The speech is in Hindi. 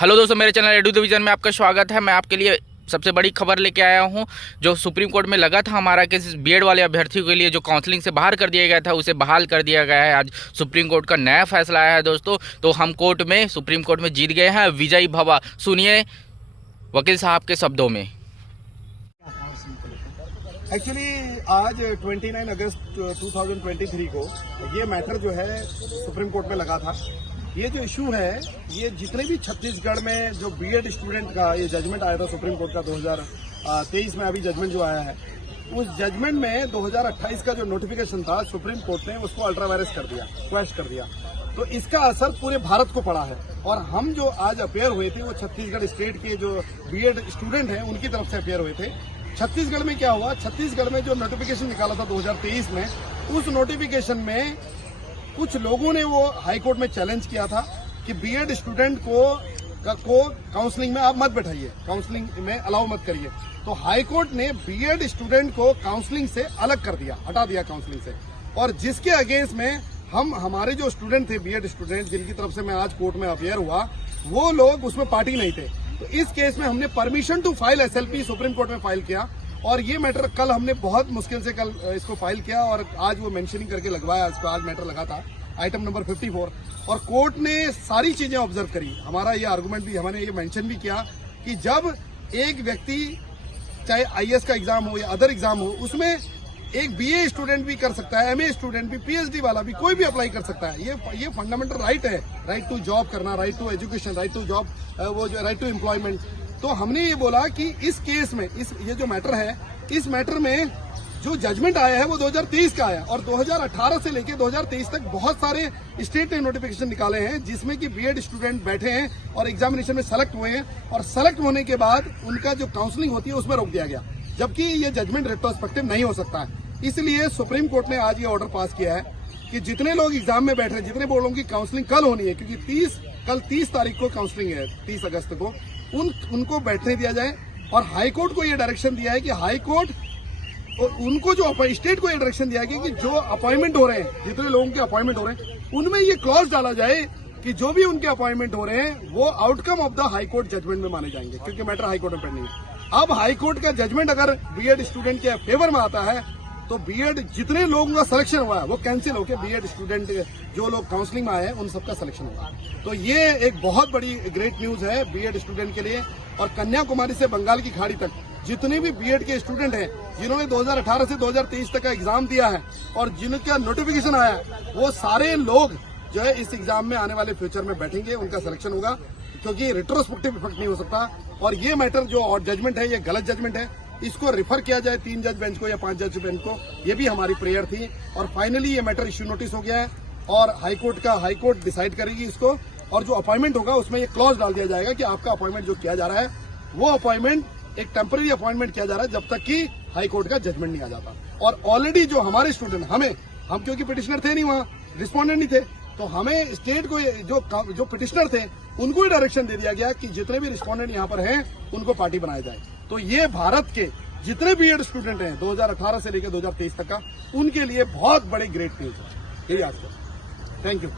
हेलो दोस्तों, मेरे चैनल एडू डिवीजन में आपका स्वागत है। मैं आपके लिए सबसे बड़ी खबर लेके आया हूं। जो सुप्रीम कोर्ट में लगा था हमारा केस, बीएड वाले अभ्यर्थियों के लिए जो काउंसलिंग से बाहर कर दिया गया था, उसे बहाल कर दिया गया है। आज सुप्रीम कोर्ट का नया फैसला आया है दोस्तों। तो हम सुप्रीम कोर्ट में जीत गए हैं। विजयी भवा। सुनिए वकील साहब के शब्दों में। एक्चुअली आज 29 अगस्त 2023 को ये मैटर जो है सुप्रीम कोर्ट में लगा था। ये जो इशू है, ये जितने भी छत्तीसगढ़ में जो बीएड स्टूडेंट का ये जजमेंट आया था सुप्रीम कोर्ट का 2023 में, अभी जजमेंट जो आया है, उस जजमेंट में 2028 का जो नोटिफिकेशन था सुप्रीम कोर्ट ने उसको अल्ट्रा वायरस कर दिया, क्वैश कर दिया। तो इसका असर पूरे भारत को पड़ा है। और हम जो आज अपेयर हुए थे वो छत्तीसगढ़ स्टेट के जो बीएड स्टूडेंट हैं उनकी तरफ से अपेयर हुए थे। छत्तीसगढ़ में क्या हुआ, छत्तीसगढ़ में जो नोटिफिकेशन निकाला था 2023 में, उस नोटिफिकेशन में कुछ लोगों ने वो हाईकोर्ट में चैलेंज किया था कि बीएड स्टूडेंट को काउंसलिंग में आप मत बैठाइए, काउंसलिंग में अलाउ मत करिए। तो हाईकोर्ट ने बीएड स्टूडेंट को काउंसलिंग से अलग कर दिया, हटा दिया काउंसलिंग से। और जिसके अगेंस्ट में हमारे जो स्टूडेंट थे, बीएड स्टूडेंट जिनकी तरफ से मैं आज कोर्ट में अपेयर हुआ, वो लोग उसमें पार्टी नहीं थे। तो इस केस में हमने permission to file SLP Supreme Court में फाइल किया। और ये मैटर कल हमने बहुत मुश्किल से कल इसको फाइल किया और आज वो मेंशनिंग करके लगवाया। इसको आज मैटर लगा था आइटम नंबर 54। और कोर्ट ने सारी चीजें ऑब्जर्व करी। हमारा ये आर्गुमेंट भी, हमने ये मेंशन भी किया कि जब एक व्यक्ति, चाहे आईएएस का एग्जाम हो या अदर एग्जाम हो, उसमें एक बीए स्टूडेंट भी कर सकता है, एमए स्टूडेंट भी, पीएचडी वाला भी, कोई भी अप्लाई कर सकता है। ये फंडामेंटल राइट है, राइट टू जॉब करना, right to education, right to job, वो जो राइट टू एम्प्लॉयमेंट। तो हमने ये बोला कि इस केस में, ये जो मैटर है, इस मैटर में जो जजमेंट आया है वो 2023 का आया। और 2018 से लेकर 2023 तक बहुत सारे स्टेट ने नोटिफिकेशन निकाले हैं जिसमें कि बीएड स्टूडेंट बैठे हैं और एग्जामिनेशन में सेलेक्ट हुए हैं, और सेलेक्ट होने के बाद उनका जो काउंसलिंग होती है उसमें रोक दिया गया, जबकि ये जजमेंट रेट्रोस्पेक्टिव नहीं हो सकता है। इसलिए सुप्रीम कोर्ट ने आज ये ऑर्डर पास किया है कि जितने लोग एग्जाम में बैठ रहे हैं, जितने बोर्डों की काउंसलिंग कल होनी है, क्योंकि कल 30 तारीख को काउंसलिंग है, 30 अगस्त को, उनको बैठने दिया जाए। और हाईकोर्ट को ये डायरेक्शन दिया है कि हाईकोर्ट और उनको जो स्टेट को ये डायरेक्शन दिया गया कि जो अपॉइंटमेंट हो रहे हैं, जितने लोगों के अपॉइंटमेंट हो रहे हैं, उनमें ये क्लॉज डाला जाए कि जो भी उनके अपॉइंटमेंट हो रहे हैं वो outcome of the high court judgment में माने जाएंगे, क्योंकि मैटर हाईकोर्ट में पेंडिंग है। अब हाईकोर्ट का जजमेंट अगर बीएड स्टूडेंट के फेवर में आता है तो बीएड जितने लोगों का सिलेक्शन हुआ है वो कैंसिल होकर बीएड स्टूडेंट जो लोग काउंसलिंग में आए हैं उन सबका सिलेक्शन होगा। तो ये एक बहुत बड़ी ग्रेट न्यूज है बीएड स्टूडेंट के लिए। और कन्याकुमारी से बंगाल की खाड़ी तक जितने भी बीएड के स्टूडेंट हैं, जिन्होंने 2018 से 2023 तक का एग्जाम दिया है और जिनका नोटिफिकेशन आया है, वो सारे लोग जो है इस एग्जाम में आने वाले फ्यूचर में बैठेंगे, उनका सिलेक्शन होगा, क्योंकि रेट्रोस्पेक्टिव इफेक्ट नहीं हो सकता। और ये मैटर जो जजमेंट है, ये गलत जजमेंट है, इसको रिफर किया जाए 3 जज बेंच को या 5 जज बेंच को, ये भी हमारी प्रेयर थी। और फाइनली ये मैटर इश्यू नोटिस हो गया है और हाईकोर्ट डिसाइड करेगी इसको। और जो अपॉइंटमेंट होगा उसमें ये क्लॉज डाल दिया जाएगा कि आपका अपॉइंटमेंट जो किया जा रहा है वो अपॉइंटमेंट एक टेम्पररी अपॉइंटमेंट किया जा रहा है जब तक कि हाईकोर्ट का जजमेंट नहीं आ जाता। और ऑलरेडी जो हमारे स्टूडेंट, हम क्योंकि पिटिशनर थे नहीं, वहां रिस्पोंडेंट नहीं थे, तो हमें स्टेट को जो पिटिशनर थे उनको ही डायरेक्शन दे दिया गया कि जितने भी रिस्पोंडेंट यहाँ पर हैं उनको पार्टी बनाया जाए। तो ये भारत के जितने बीएड स्टूडेंट हैं 2018 से लेकर 2023 तक का, उनके लिए बहुत बड़े ग्रेट न्यूज है। यही आपको थैंक यू।